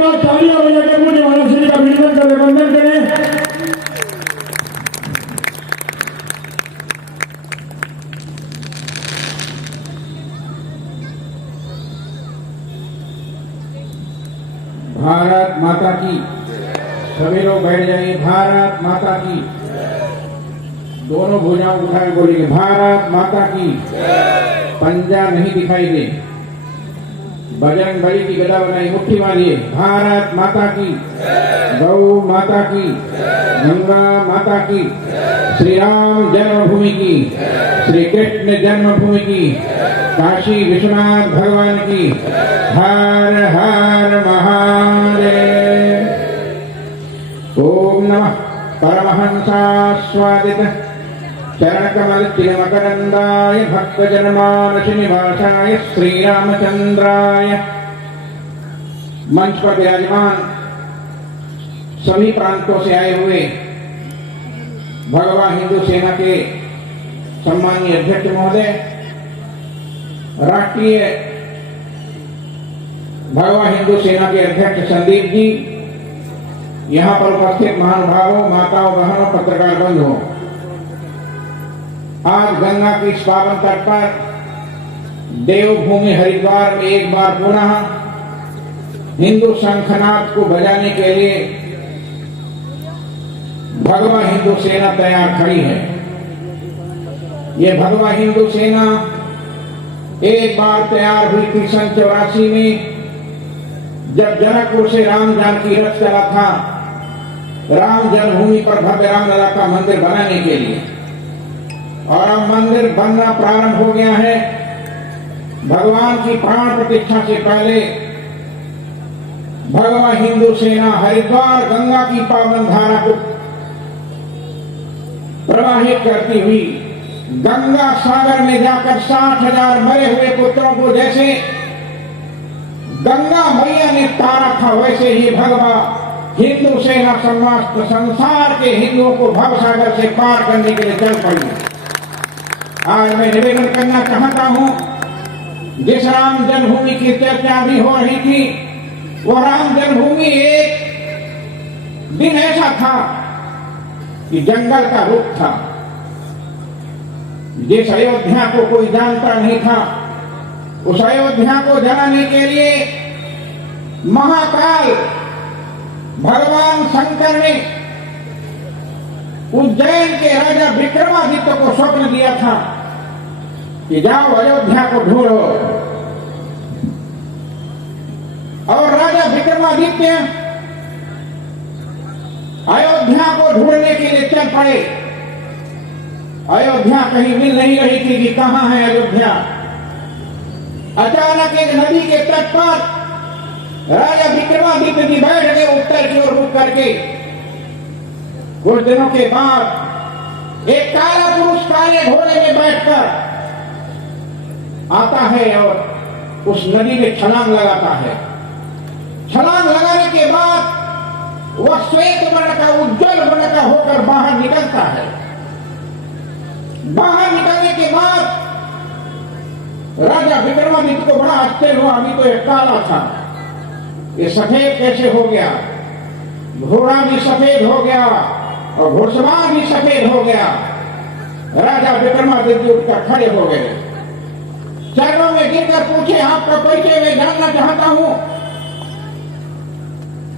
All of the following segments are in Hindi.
बार तालियां बजा के मुझे महाराज श्री का अभिनंदन करें, वंदन करें। भारत माता की। सभी लोग बैठ जाइए। भारत माता की। दोनों भुजाओं उठा के बोलेंगे भारत माता की। पंजा नहीं दिखाई दे। बजरंग बली की गदा बनाई, मुट्ठी मारिए। भारत माता की। गौ माता की। गंगा माता की। श्री राम जन्मभूमि की। श्री कृष्ण जन्मभूमि की। काशी विश्वनाथ भगवान की। हर हर महादेव। ओम नमः परमहंसास्वादित चरणकमल तिलमकरंदाय भक्तजनमानस निवासाय श्री रामचंद्राय। मंच पर विराजमान सभी प्रांतों से आए हुए भगवान हिंदू सेना के सम्मानीय अध्यक्ष महोदय, राष्ट्रीय भगवान हिंदू सेना के अध्यक्ष संदीप जी, यहाँ पर उपस्थित महानुभावों, माताओं, बहनों, पत्रकार बंधुओं, आज गंगा की इस पावन तट पर देवभूमि हरिद्वार में एक बार पुनः हिंदू शंखनाद को बजाने के लिए भगवा हिंदू सेना तैयार खड़ी है। ये भगवा हिंदू सेना एक बार तैयार हुई थी सन 84 में, जब जनकपुर से राम जानकी रथ चला था राम जन्मभूमि पर भव्य रामलला का मंदिर बनाने के लिए। और अब मंदिर बनना प्रारंभ हो गया है। भगवान की प्राण प्रतिष्ठा से पहले भगवा हिंदू सेना हरिद्वार गंगा की पावन धारा को प्रवाहित करती हुई गंगा सागर में जाकर 60,000 मरे हुए पुत्रों को जैसे गंगा मैया ने तारा था, वैसे ही भगवा हिंदू सेना समस्त संसार के हिंदुओं को भव सागर से पार करने के लिए चल पड़ी। आज मैं निवेदन करना चाहता हूं, जिस राम जन्मभूमि की चर्चा भी हो रही थी, वो राम जन्मभूमि एक दिन ऐसा था कि जंगल का रूप था। जिस अयोध्या को कोई जानता नहीं था, उस अयोध्या को जलाने के लिए महाकाल भगवान शंकर ने उज्जैन के राजा विक्रमादित्य को स्वप्न दिया था कि जाओ अयोध्या को ढूंढो। और राजा विक्रमादित्य अयोध्या को ढूंढने के लिए चल पड़े। अयोध्या कहीं मिल नहीं रही थी कि कहां है अयोध्या। अचानक एक नदी के तट पर राजा विक्रमादित्य जी बैठ गए उत्तर की ओर रुख करके। कुछ दिनों के बाद एक काला पुरुष काले घोड़े में बैठकर आता है और उस नदी में छलांग लगाता है। छलांग लगाने के बाद वह श्वेत वर्ण का उज्जवल वर्ण का होकर बाहर निकलता है। बाहर निकलने के बाद राजा विक्रमादित्य को बड़ा आश्चर्य हुआ, अभी तो एक काला था, ये सफेद कैसे हो गया। घोड़ा भी सफेद हो गया और घोड़सवार भी सफेद हो गया। राजा विक्रमादित्य उठकर खड़े हो गए, चरणों में गिरकर पूछे, आपका परिचय मैं जानना चाहता हूं।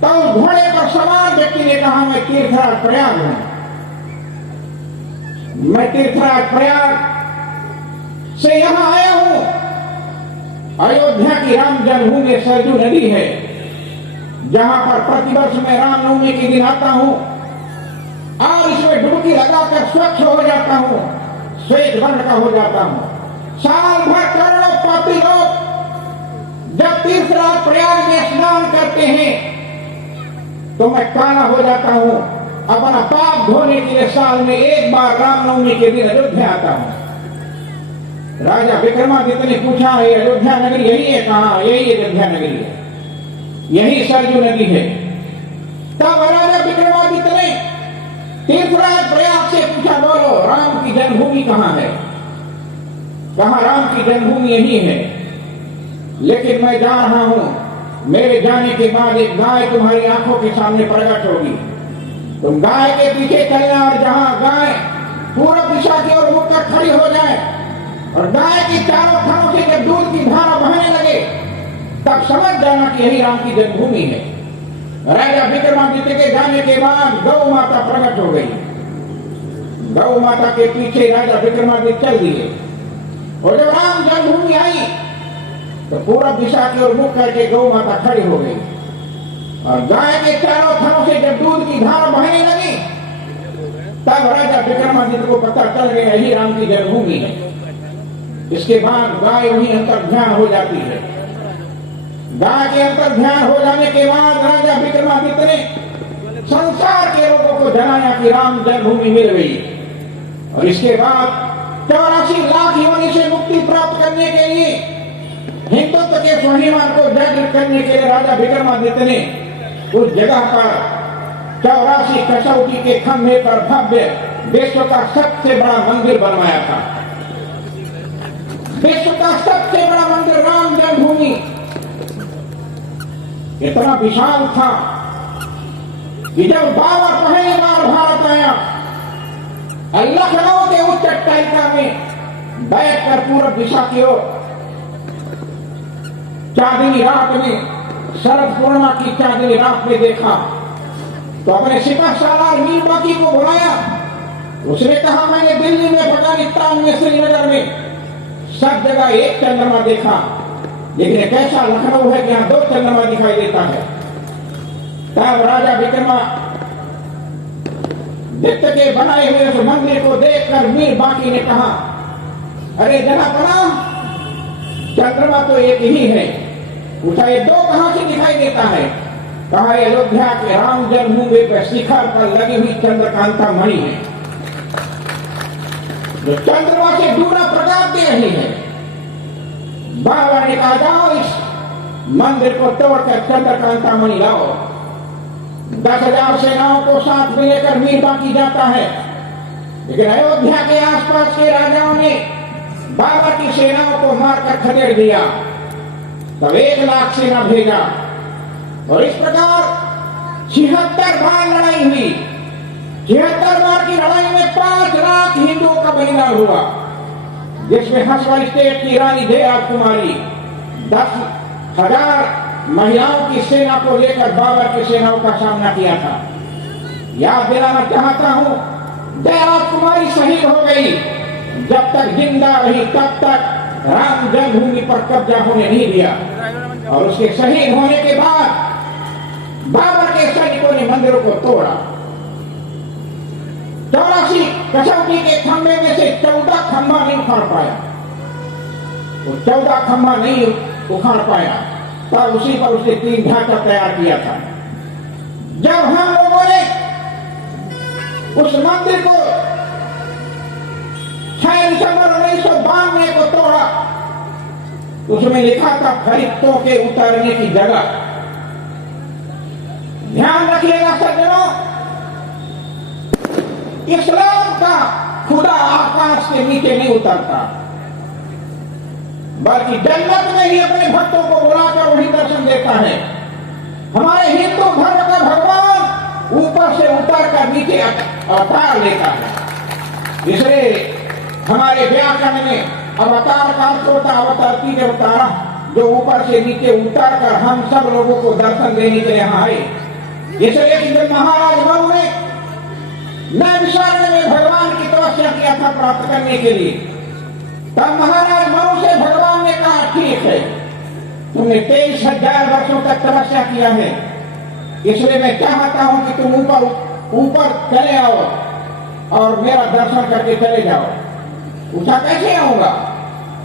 तो घोड़े पर सवार व्यक्ति ने कहा, मैं तीर्थराज प्रयाग हूं। मैं तीर्थराज प्रयाग से यहां आया हूं। अयोध्या की राम जन्मभूमि सरजू नदी है, जहां पर प्रतिवर्ष मैं रामनवमी के दिन आता हूं और इसमें डुबकी लगाकर स्वच्छ हो जाता हूं, श्वेत वर्ण का हो जाता हूं। साल भर करोड़ों पापी लोग जब तीर्थराज प्रयाग में स्नान करते हैं तो मैं काला हो जाता हूं। अपना पाप धोने के लिए साल में एक बार रामनवमी के दिन अयोध्या आता हूं। राजा विक्रमादित्य ने पूछा, ये अयोध्या नगरी यही है? कहा, यही अयोध्या नगरी है, यही सरजू नदी है। तब राजा विक्रमादित्य ने तीर्थराज प्रयाग से पूछा, बोलो राम की जन्मभूमि कहां है? कहा, राम की जन्मभूमि यही है, लेकिन मैं जा रहा हूं मेरे जाने के बाद एक गाय तुम्हारी आंखों के सामने प्रकट होगी। तुम गाय के पीछे चलना और जहां गाय पूर्व दिशा की ओर मुड़कर खड़ी हो जाए और गाय की चारों थनों से जब दूध की धारा बहने लगे तब समझ जाना कि यही राम की जन्मभूमि है। राजा विक्रमादित्य के जाने के बाद गौ माता प्रकट हो गई। गौ माता के पीछे राजा विक्रमादित्य चल दिए और जब राम जन्मभूमि आई तो पूर्व दिशा की ओर मुख करके गौ माता खड़ी हो गई और गाय के चारों थनों से जब दूध की धारा बहने लगी तब राजा विक्रमादित्य को पता चल गया यही राम की जन्मभूमि है। इसके बाद गाय वहीं अंतर्ध्यान हो जाती है। गाय के अंतर्ध्यान हो जाने के बाद राजा विक्रमादित्य ने संसार के लोगों को जनाया कि राम जन्मभूमि मिल गई और इसके बाद 84 लाख योनि से मुक्ति प्राप्त करने के लिए हिंदुत्व के स्वाभिमान को जागृत करने के लिए राजा विक्रमादित्य ने उस जगह पर 84 कसौटी के खंभे पर भव्य विश्व का सबसे बड़ा मंदिर बनवाया था। विश्व का सबसे बड़ा मंदिर राम जन्मभूमि इतना विशाल था कि जब बाबा पहली बार भारत आया लखनऊ के उच्च टैका में बैठकर पूर्व दिशा की ओर चांदनी रात में शरद पूर्णिमा की चांदनी रात में देखा तो अपने सिपह सालार मीर बाकी को बुलाया। उसने कहा मैंने दिल्ली में, अफगानिस्तान में, श्रीनगर में सब जगह एक चंद्रमा देखा लेकिन कैसा लखनऊ है कि यहां 2 चंद्रमा दिखाई देता है। तब राजा विक्रमादित्य के बनाए हुए उस मंदिर को देखकर मीर बाकी ने कहा अरे जनाबना चंद्रमा तो एक ही है। पूछा ये 2 कहां से दिखाई देता है? कहा अयोध्या के राम जन्मभूमि पर शिखर पर लगी हुई चंद्रकांता मणि है जो चंद्रमा से दूरा प्रकाश दे रही है। बाबा ने कहा जाओ इस मंदिर को तोड़कर चंद्रकांता मणि लाओ। 10,000 सेनाओं को साथ में लेकर मीर बाकी जाता है लेकिन अयोध्या के आसपास के राजाओं ने बाबा की सेनाओं को मारकर खदेड़ दिया। तब 1 लाख सेना भेजा और इस प्रकार 76 बार लड़ाई हुई। 76 बार की लड़ाई में 5 लाख हिंदुओं का बलिदान हुआ जिसमें हंसवाल स्टेट की रानी जयराज कुमारी 10,000 महिलाओं की सेना को लेकर बाबर की सेनाओं का सामना किया था। याद दिलाना चाहता हूं जयराज कुमारी शहीद हो गई। जब तक जिंदा रही तब तक राम जन्मभूमि पर कब्जा होने नहीं दिया और उसके शहीद होने के बाद बाबर के सैनिकों ने मंदिरों को तोड़ा। 84 कसौटी के खंभे में से 14 खंभा नहीं उखाड़ पाया। वो 14 खंभा नहीं उखाड़ पाया तब उसी पर उसने 3 ढांचा तैयार किया था। जब हम लोगों ने उस मंदिर को 6 दिसंबर 1992 को तोड़ा उसमें लिखा था फरिश्तों के उतरने की जगह। ध्यान रखिएगा सज्जनों, इस्लाम का खुदा आकाश के नीचे नहीं उतरता बल्कि जन्नत में ही अपने भक्तों को बुलाकर वही दर्शन देता है। हमारे हिंदू धर्म का भगवान ऊपर से उतर कर नीचे अवतार लेता है। इसलिए हमारे व्याकरण में अवतार का अर्थ होता अवतारती देवतारा जो ऊपर से नीचे उतर कर हम सब लोगों को दर्शन देने के लिए यहाँ आए। इसलिए कि जब महाराज मनु ने नैमिषारण्य में भगवान की तपस्या किया था प्राप्त करने के लिए तब महाराज मनु से भगवान ने कहा ठीक है तुमने 23,000 वर्षों तक तपस्या किया है इसलिए मैं चाहता हूं कि तुम ऊपर चले आओ और मेरा दर्शन करके चले जाओ। पूछा कैसे आऊंगा?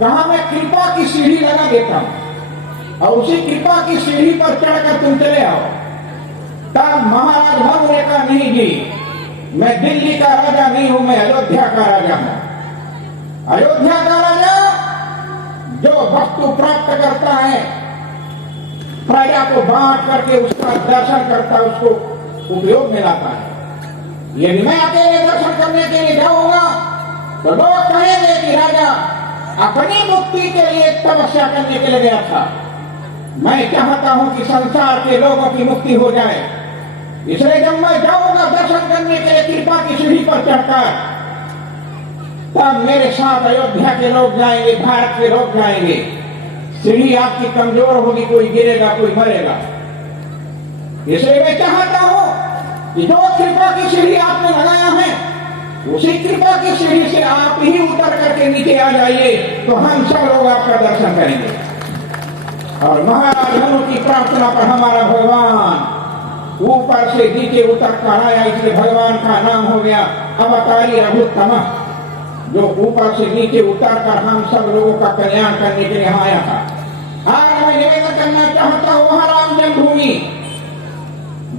कहा मैं कृपा की सीढ़ी लगा देता हूं और उसी कृपा की सीढ़ी पर चढ़कर तुम चले आओ। तब महाराज मनु ने कहा नहीं जी मैं दिल्ली का राजा नहीं हूं, मैं अयोध्या का राजा हूं। अयोध्या का राजा जो वस्तु प्राप्त करता है प्रजा को बांट करके उसका दर्शन करता है उसको उपयोग में लाता है। यदि मैं अकेले दर्शन करने के लिए जाऊंगा तो लोग कहेंगे कि राजा अपनी मुक्ति के लिए तपस्या करने के लिए गया था मैं चाहता हूं कि संसार के लोगों की मुक्ति हो जाए। इसलिए जब मैं जाऊंगा दर्शन करने के लिए कृपा की सीढ़ी पर चढ़कर, तब मेरे साथ अयोध्या के लोग जाएंगे, भारत के लोग जाएंगे। सीढ़ी आपकी कमजोर होगी, कोई गिरेगा, कोई मरेगा। इसलिए मैं चाहता हूं कि जो कृपा की सीढ़ी आपने लगाया है, उसी कृपा की सीढ़ी से आप ही उतर करके नीचे आ जाइए, तो हम सब लोग आपका दर्शन करेंगे। और महाराज मनु की प्रार्थना पर हमारा भगवान ऊपर से नीचे उतर कर आया, इसलिए भगवान का नाम हो गया अवतारी रघुत्तम, जो ऊपर से नीचे उतर कर हम सब लोगों का कल्याण करने के लिए आया था। आज मैं निवेदन करना चाहता हूं, वहां राम जन्मभूमि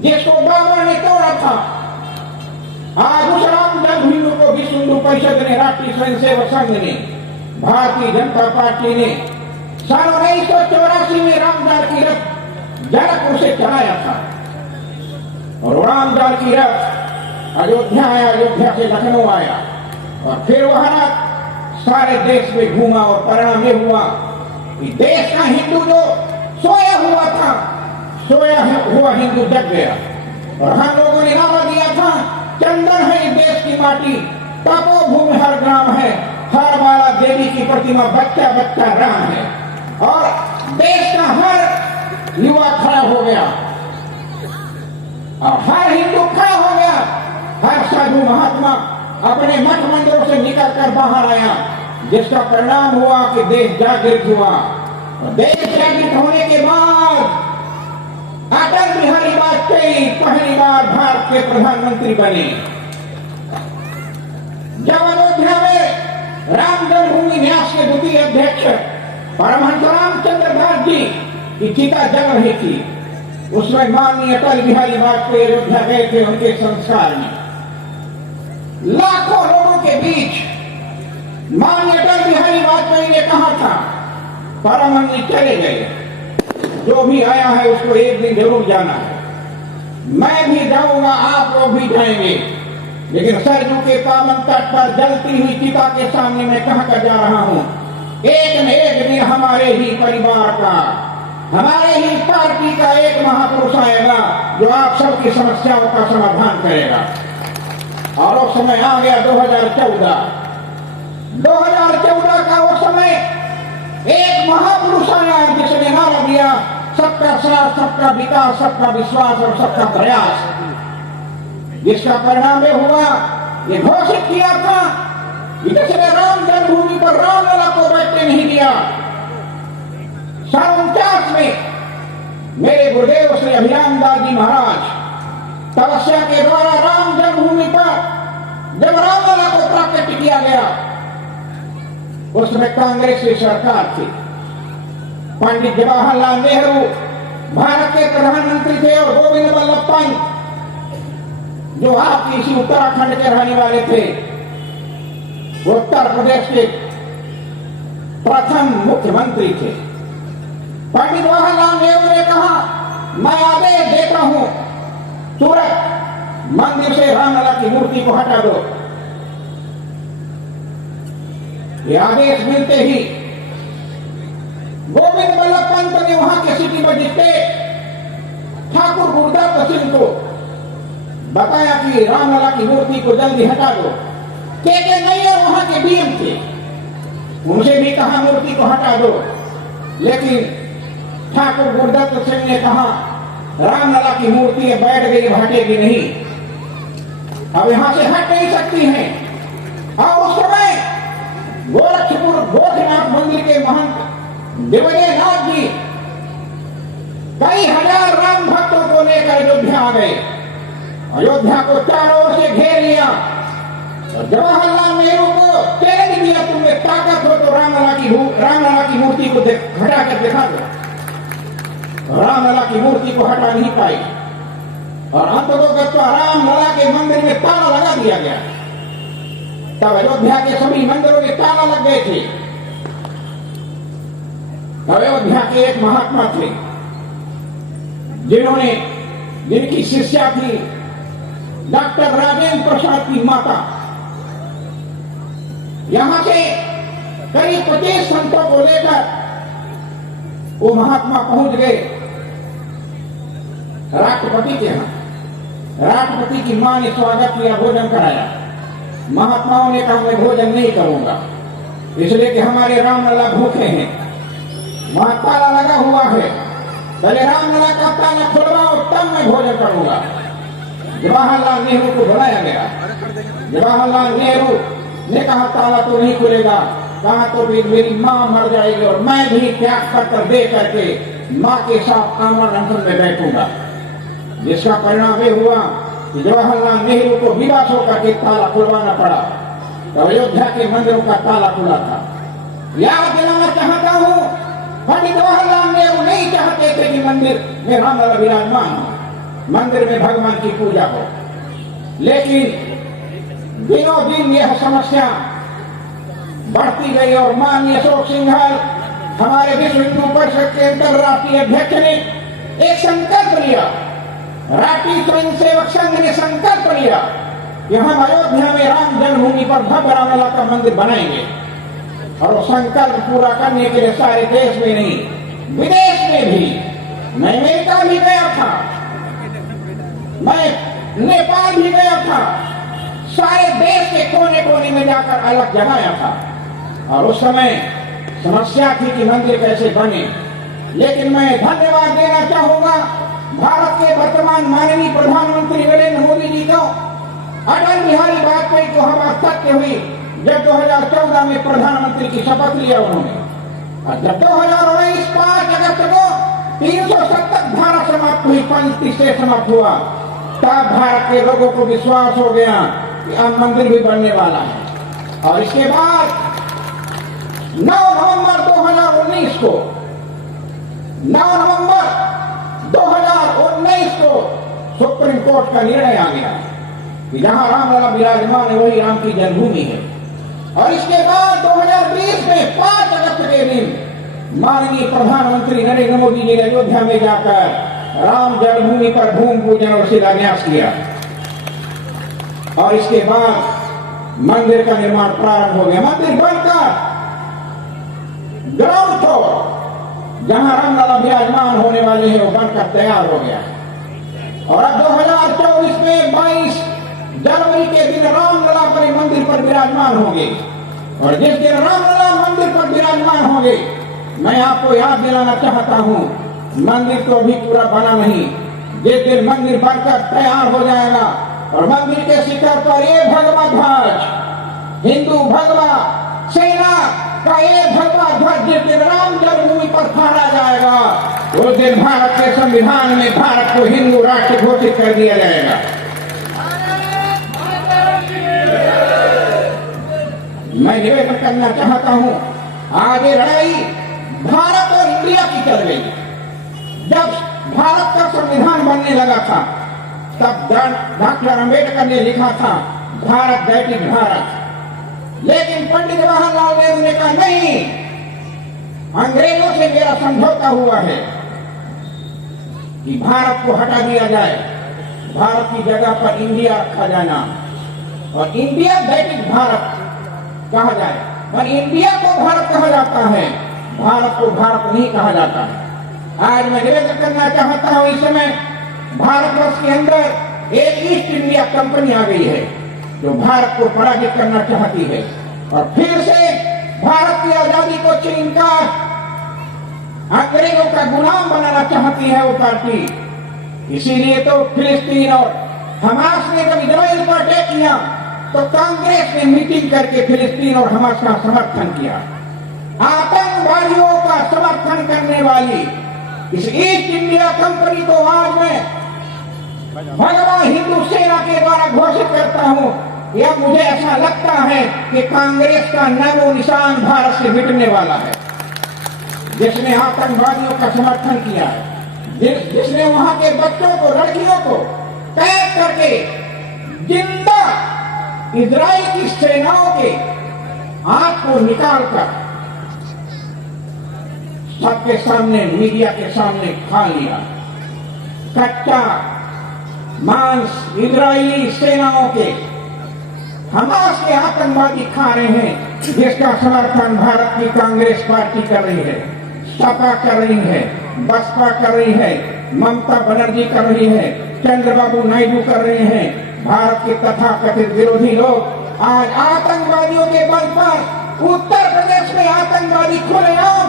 जिसको बाबर ने तोड़ा था, आज उस राम जन्मभूमि को विश्व हिंदू परिषद ने, राष्ट्रीय स्वयंसेवक संघ ने, भारतीय जनता पार्टी ने सन 1984 में रामदार की रथ जनकपुर से चलाया था। और रामदार की रथ अयोध्या आया, अयोध्या से लखनऊ आया, और फिर वह रथ सारे देश में घूमा और परिणाम यह हुआ कि देश का हिंदू जो सोया हुआ था, सोया हुआ हिंदू जग गया। और हम लोगों ने नारा दिया था, चंदन है इस देश की माटी, तपोभूमि हर ग्राम है, हर बाला देवी की प्रतिमा, बच्चा बच्चा राम है। और देश का हर युवा खड़ा हो गया और हर हिंदू खड़ा हो गया, हर साधु महात्मा अपने मठ मंदिरों से निकलकर बाहर आया, जिसका परिणाम हुआ कि देश जागृत हुआ। और देश जागृत होने के बाद अटल बिहारी वाजपेयी पहली बार भारत के प्रधानमंत्री बने। जब अयोध्या में राम जन्मभूमि न्यास के द्वितीय अध्यक्ष परमहंस रामचंद्र दास जी की चिता जल रही थी, उसमें माननीय अटल बिहारी वाजपेयी अयोध्या गए थे। उनके संस्कार में लाखों लोगों के बीच माननीय अटल बिहारी वाजपेयी ने कहा था, परमहंस जी चले गए, जो भी आया है उसको एक दिन जरूर जाना है। मैं भी जाऊंगा, आप लोग भी जाएंगे, लेकिन सरजू के पावन तट पर जलती हुई चिता के सामने मैं कहकर जा रहा हूं, एक न एक दिन हमारे ही परिवार का, हमारे ही पार्टी का एक महापुरुष आएगा जो आप सबकी समस्याओं का समाधान करेगा। और वो समय आ गया 2014 का वो समय, एक महापुरुष आया जिसने नारा दिया, सबका साथ, सबका विकास, सबका विश्वास और सबका प्रयास। जिसका परिणाम यह हुआ, ये घोषित किया था कि जिसने राम जन्मभूमि पर रामलला को बैठने नहीं दिया। 49 में मेरे गुरुदेव श्री अभिराम दास जी महाराज तपस्या के द्वारा राम जन्मभूमि पर जब रामलला को प्राकट्य किया गया, उसमें कांग्रेस की सरकार थी। पंडित जवाहरलाल नेहरू भारत के प्रधानमंत्री थे और गोविंद वल्लभ पंत जो आपकी इसी उत्तराखंड के रहने वाले थे, वो उत्तर प्रदेश के प्रथम मुख्यमंत्री थे। पंडित जवाहरलाल नेहरू ने कहा, मैं आदेश देता हूं, तुरंत मंदिर से रामलला की मूर्ति को हटा दो। ये आदेश मिलते ही गोविंद वल्लभ पंत ने वहां के सिटी मजिस्ट्रेट ठाकुर गुरदत्त सिंह को बताया कि रामलला की मूर्ति को जल्दी हटा दो। के नहीं, और वहां के डीएम थे, उनसे भी कहा मूर्ति को हटा दो, लेकिन ठाकुर गुरदत्त सिंह ने कहा, रामलला की मूर्ति बैठ गई, हटेगी नहीं, अब यहां से हट नहीं सकती है। और उस समय गोरखपुर गोरखनाथ मंदिर के महंत दिवजयनाथ जी कई हजार राम भक्तों को लेकर अयोध्या आ गए। अयोध्या को चारों ओर से घेर लिया और जवाहरलाल नेहरू को चैलेंज दिया, तुम्हें ताकत हो तो रामलला की मूर्ति को हटा कर दिखा दो। रामलला की मूर्ति को हटा नहीं पाई और अंततः रामलला के मंदिर में ताला लगा दिया गया। तब अयोध्या के सभी मंदिरों में ताला लग गए थे। अयोध्या के एक महात्मा थे जिनकी शिष्या थी डॉक्टर राजेंद्र प्रसाद की माता। यहां से करीब 25 संतों को लेकर वो महात्मा पहुंच गए राष्ट्रपति के यहाँ। राष्ट्रपति की मां ने स्वागत किया, भोजन कराया। महात्माओं ने कहा मैं भोजन नहीं करूंगा, इसलिए कि हमारे रामलला भूखे हैं, वहां ताला लगा हुआ है, पहले रामलला का ताला खुलवाओ तब मैं भोजन करूंगा। जवाहरलाल नेहरू को बुलाया गया। जवाहरलाल नेहरू ने कहा ताला तो नहीं खुलेगा। कहा तो फिर मेरी मां मर जाएगी और मैं भी त्याग कर दे करके मां के साथ आमरण अनशन में बैठूंगा। जिसका परिणाम ये हुआ कि जवाहरलाल नेहरू को विवश होकर के ताला खुलवाना पड़ा। तो अयोध्या के मंदिरों का ताला खुला था। याद दिलाना चाहता हूं, पंडित जवाहरलाल नेहरू नहीं चाहते थे कि मंदिर में रामलला विराजमान हो, मंदिर में भगवान की पूजा हो। लेकिन दिनों दिन यह समस्या बढ़ती गई और माननीय अशोक सिंघल हमारे विश्व हिंदू परिषद के अंतर्राष्ट्रीय अध्यक्ष ने एक संकल्प लिया। राष्ट्रीय स्वयं सेवक संघ ने संकल्प लिया कि हम अयोध्या में राम जन्मभूमि पर भव्य रामलला का मंदिर बनाएंगे। और वो संकल्प पूरा करने के लिए सारे देश में नहीं, विदेश में भी, मैं अमेरिका भी गया था, मैं नेपाल भी गया था, सारे देश के कोने कोने में जाकर अलग जमाया था। और उस समय समस्या थी कि मंदिर कैसे बने। लेकिन मैं धन्यवाद देना चाहूंगा भारत के वर्तमान माननीय प्रधानमंत्री नरेंद्र मोदी जी को, अटल बिहारी वाजपेयी को हमारा सत्य हुई जब 2014 में प्रधानमंत्री की शपथ लिया उन्होंने। और जब 2019 5 अगस्त को 370 धारा समाप्त हुई, पंक्ति से समाप्त हुआ, तब भारत के लोगों को विश्वास हो गया कि अब मंदिर भी बनने वाला है। और इसके बाद 9 नवंबर 2019 को सुप्रीम कोर्ट का निर्णय आ गया कि जहां रामलला विराजमान है वही राम की जन्मभूमि है। और इसके बाद 2020 में 5 अगस्त के दिन माननीय प्रधानमंत्री नरेंद्र मोदी जी ने अयोध्या में जाकर राम जन्मभूमि पर भूमि पूजन और शिलान्यास किया। और इसके बाद मंदिर का निर्माण प्रारंभ हो गया। मंदिर बनकर ग्राउंड फ्लोर जहां रामलला विराजमान होने वाले हैं वो बनकर तैयार हो गया। और अब 2024 में 22 जनवरी के दिन रामलला अपने मंदिर पर विराजमान होंगे। और जिस दिन रामलला मंदिर पर विराजमान होंगे, मैं आपको याद दिलाना चाहता हूं, मंदिर तो अभी पूरा बना नहीं। जिस दिन मंदिर बनकर तैयार हो जाएगा और मंदिर के शिखर पर ये भगवा ध्वज, हिंदू भगवा सेना का ये भगवा ध्वज जिस दिन राम जन्मभूमि पर फहरा जाएगा, उस दिन भारत के संविधान में भारत को हिंदू राष्ट्र घोषित कर दिया जाएगा। मैं निवेदन करना चाहता हूं, आगे लड़ाई भारत और इंडिया की चल रही। जब भारत का संविधान बनने लगा था तब डॉक्टर अंबेडकर ने लिखा था भारत दैट इज भारत। लेकिन पंडित जवाहरलाल नेहरू ने कहा नहीं, अंग्रेजों से मेरा समझौता हुआ है कि भारत को हटा दिया जाए, भारत की जगह पर इंडिया रखा जाना और इंडिया दैट इज भारत कहा जाए। पर इंडिया को भारत कहा जाता है, भारत को भारत नहीं कहा जाता है। आज मैं निवेदन करना चाहता हूं, इस समय भारतवर्ष के अंदर एक ईस्ट इंडिया कंपनी आ गई है जो भारत को पराजित करना चाहती है और फिर से भारत की आजादी को छीनकर अंग्रेजों का गुलाम बनाना चाहती है वो पार्टी। इसीलिए तो फिलिस्तीन और हमास ने जब इजराइल पर अटैक किया तो कांग्रेस ने मीटिंग करके फिलिस्तीन और हमास का समर्थन किया। आतंकवादियों का समर्थन करने वाली इस ईस्ट इंडिया कंपनी को आज मैं भगवान हिंदू सेना के द्वारा घोषित करता हूं कि अब मुझे ऐसा लगता है कि कांग्रेस का नामो निशान भारत से मिटने वाला है। जिसने आतंकवादियों का समर्थन किया है, जिसने वहां के बच्चों को, लड़कियों को कैद करके जिंदा इजराइल की सेनाओं के आंख को निकालकर सबके सामने, मीडिया के सामने खा लिया। कच्चा मांस इजरायली सेनाओं के, हमास के आतंकवादी खा रहे हैं, जिसका समर्थन भारत की कांग्रेस पार्टी कर रही है। सपा कर रही है, बसपा कर रही है, ममता बनर्जी कर रही है, चंद्रबाबू नायडू कर रहे हैं। भारत के तथाकथित विरोधी लोग आज आतंकवादियों के बल पर उत्तर प्रदेश में आतंकवादी खुलेआम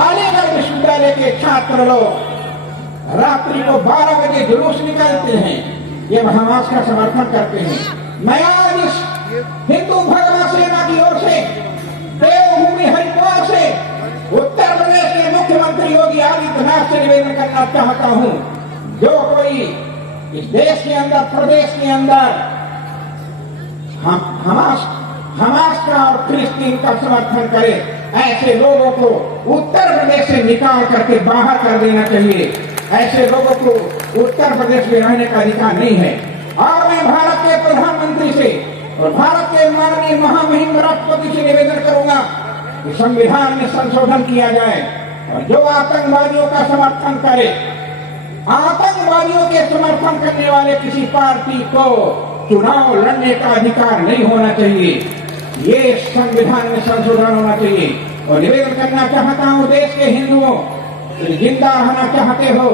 अलीगढ़ विश्वविद्यालय के छात्र लोग रात्रि को 12 बजे जुलूस निकालते हैं, ये हमास का समर्थन करते हैं। मैं आज इस हिंदू भगवा सेना की ओर से देवभूमि हरिद्वार से उत्तर प्रदेश के मुख्यमंत्री योगी आदित्यनाथ से निवेदन करना चाहता हूं, जो कोई इस देश के अंदर, प्रदेश के अंदर हमास का और फिलिस्तीन का समर्थन करे, ऐसे लोगों को उत्तर प्रदेश से निकाल करके बाहर कर देना चाहिए। ऐसे लोगों को उत्तर प्रदेश में रहने का अधिकार नहीं है। और मैं भारत के प्रधानमंत्री से और भारत के माननीय महामहिम राष्ट्रपति से निवेदन करूंगा कि संविधान में संशोधन किया जाए और जो आतंकवादियों का समर्थन करे, आतंकवादियों के समर्थन करने वाले किसी पार्टी को चुनाव लड़ने का अधिकार नहीं होना चाहिए। ये संविधान में संशोधन होना चाहिए। और निवेदन करना चाहता हूं देश के हिंदुओं, जिंदा रहना चाहते हो,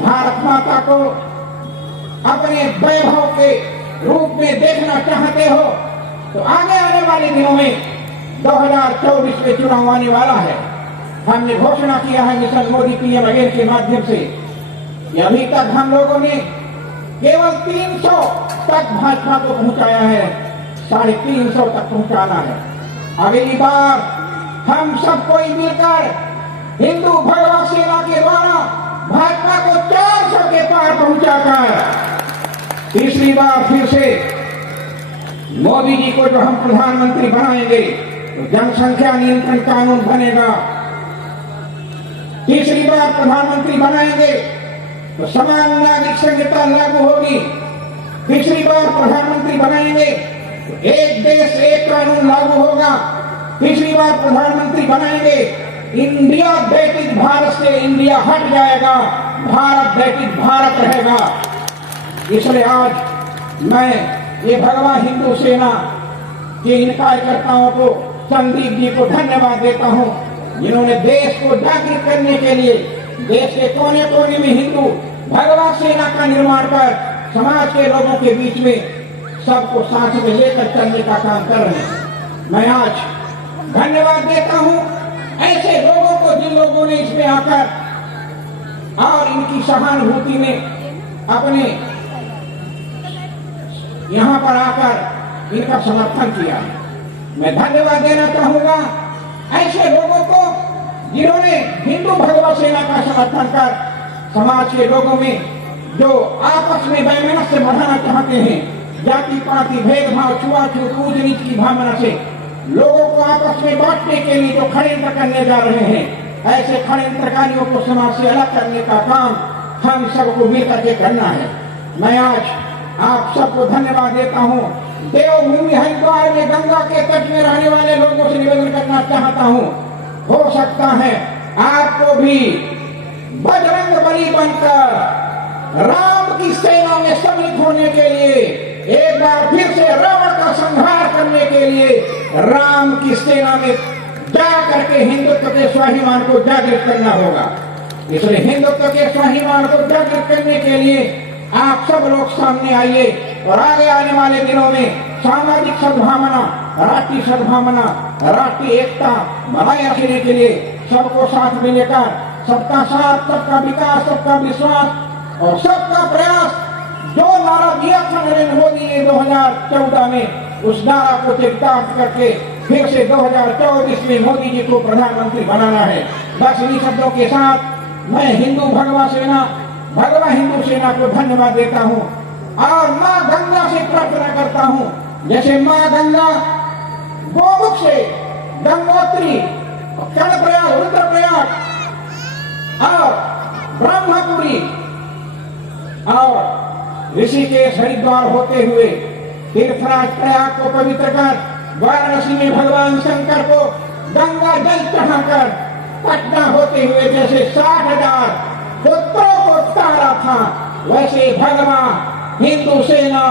भारत माता को अपने वैभव के रूप में देखना चाहते हो, तो आगे आने वाले दिनों में 2024 में चुनाव आने वाला है। हमने घोषणा किया है मिशन मोदी पीएम अगेन के माध्यम से, अभी तक हम लोगों ने केवल 300 तक भाजपा को पहुंचाया है, 350 तक पहुंचाना है। अगली बार हम सब कोई मिलकर हिंदू भगवा सेना के द्वारा भाजपा को 400 के पार पहुंचाकर तीसरी बार फिर से मोदी जी को जो हम प्रधानमंत्री बनाएंगे तो जनसंख्या नियंत्रण कानून बनेगा। तीसरी बार प्रधानमंत्री बनाएंगे तो समान नागरिक संहिता लागू होगी। तीसरी बार प्रधानमंत्री बनाएंगे तो एक देश एक कानून लागू होगा। तीसरी बार प्रधानमंत्री बनाएंगे, इंडिया दैट भारत से इंडिया हट जाएगा, भारत दैट भारत रहेगा। इसलिए आज मैं ये भगवा हिंदू सेना के इन कार्यकर्ताओं को, संदीप जी को धन्यवाद देता हूं, जिन्होंने देश को जागृत करने के लिए देश के कोने कोने में हिंदू भगवा सेना का निर्माण कर समाज के लोगों के बीच में सबको साथ में लेकर चलने का काम कर रहे हैं। मैं आज धन्यवाद देता हूं ऐसे लोगों को जिन लोगों ने इसमें आकर और इनकी सहानुभूति में अपने यहां पर आकर इनका समर्थन किया। मैं धन्यवाद देना चाहूंगा ऐसे लोगों को जिन्होंने हिंदू भगवा सेना का समर्थन कर समाज के लोगों में जो आपस में वैमनस्य बढ़ाना चाहते हैं, जाति पाति भेदभाव, छुआछूत, ऊंच नीच की भावना से लोगों को आपस में बांटने के लिए जो षड्यंत्र करने जा रहे हैं, ऐसे षड्यंत्रकारियों को समाज से अलग करने का काम हम सबको मिलकर के करना है। मैं आज आप सबको धन्यवाद देता हूं। देवभूमि हरिद्वार में गंगा के तट में रहने वाले लोगों से निवेदन करना चाहता हूं, हो सकता है आपको भी बजरंग बली बनकर राम की सेना में सम्मिलित होने के लिए, एक बार फिर से रावण का संहार करने के लिए राम की सेना में जा करके हिंदुत्व के स्वाभिमान को जागृत करना होगा। इसलिए हिंदुत्व के स्वाभिमान को जागृत करने के लिए आप सब लोग सामने आइए और आगे आने वाले दिनों में सामाजिक सद्भावना, राष्ट्रीय सद्भावना, राष्ट्रीय एकता बनाए रखने के लिए सबको साथ में लेकर सबका साथ, सबका विकास, सबका विश्वास और सबका प्रयास जो नारा दिया था नरेंद्र मोदी ने 2014 में, उस नारा को चरितार्थ करके फिर से 2024 में मोदी जी को प्रधानमंत्री बनाना है। बस इन्हीं शब्दों के साथ मैं हिंदू भगवा सेना, भगवा हिंदू सेना को धन्यवाद देता हूं और मां गंगा से प्रार्थना करता हूं, जैसे मां गंगा गोमुख से गंगोत्री, कर्णप्रयाग, रुद्रप्रयाग और ब्रह्मपुरी और ऋषिकेश हरिद्वार होते हुए तीर्थराज प्रयाग को पवित्र कर वाराणसी में भगवान शंकर को गंगा जल चढ़ाकर पटना होते हुए जैसे 60,000 पुत्रों को तारा था, वैसे भगवा हिंदू सेना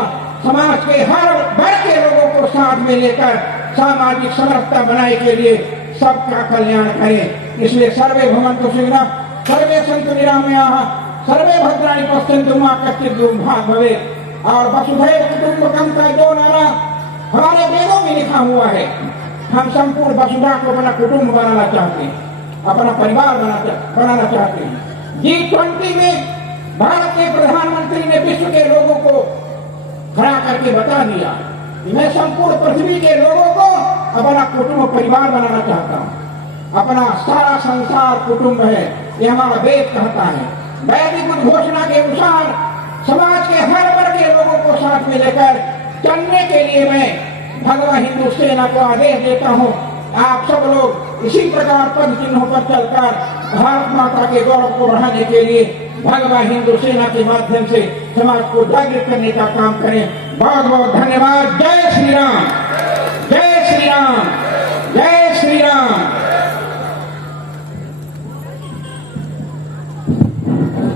समाज के हर वर्ग के लोगों को साथ में लेकर सामाजिक समरसता बनाने के लिए सबका कल्याण करे। इसलिए सर्वे भवन्तु सुखिनः, सर्वे सन्तु निरामयाः, सर्वे भद्राणि पश्यन्तु मा कश्चित् दुर्भाग् भवेत्। और वसुधैव कुटुम्बकम् का जो नारा हमारे वेदों में लिखा हुआ है, हम संपूर्ण वसुधा को अपना कुटुंब बनाना चाहते हैं, अपना परिवार बनाना चाहते हैं। G20 में भारत के प्रधानमंत्री ने विश्व के लोगों को खड़ा करके बता दिया कि मैं संपूर्ण पृथ्वी के लोगों को अपना कुटुंब परिवार बनाना चाहता हूँ। अपना सारा संसार कुटुंब है, ये हमारा वेद कहता है। वैदिक उद्घोषणा के अनुसार समाज के हर वर्ग के लोगों को साथ में लेकर चलने के लिए मैं भगवान हिंदू सेना को आदेश देता हूँ। आप सब लोग इसी प्रकार पद चिन्हों पर चलकर भारत माता के गौरव को बढ़ाने के लिए भगवान हिंदू सेना के माध्यम से समाज को जागृत करने का काम करें। बहुत बहुत धन्यवाद। जय श्री राम, जय श्री राम, जय श्री राम।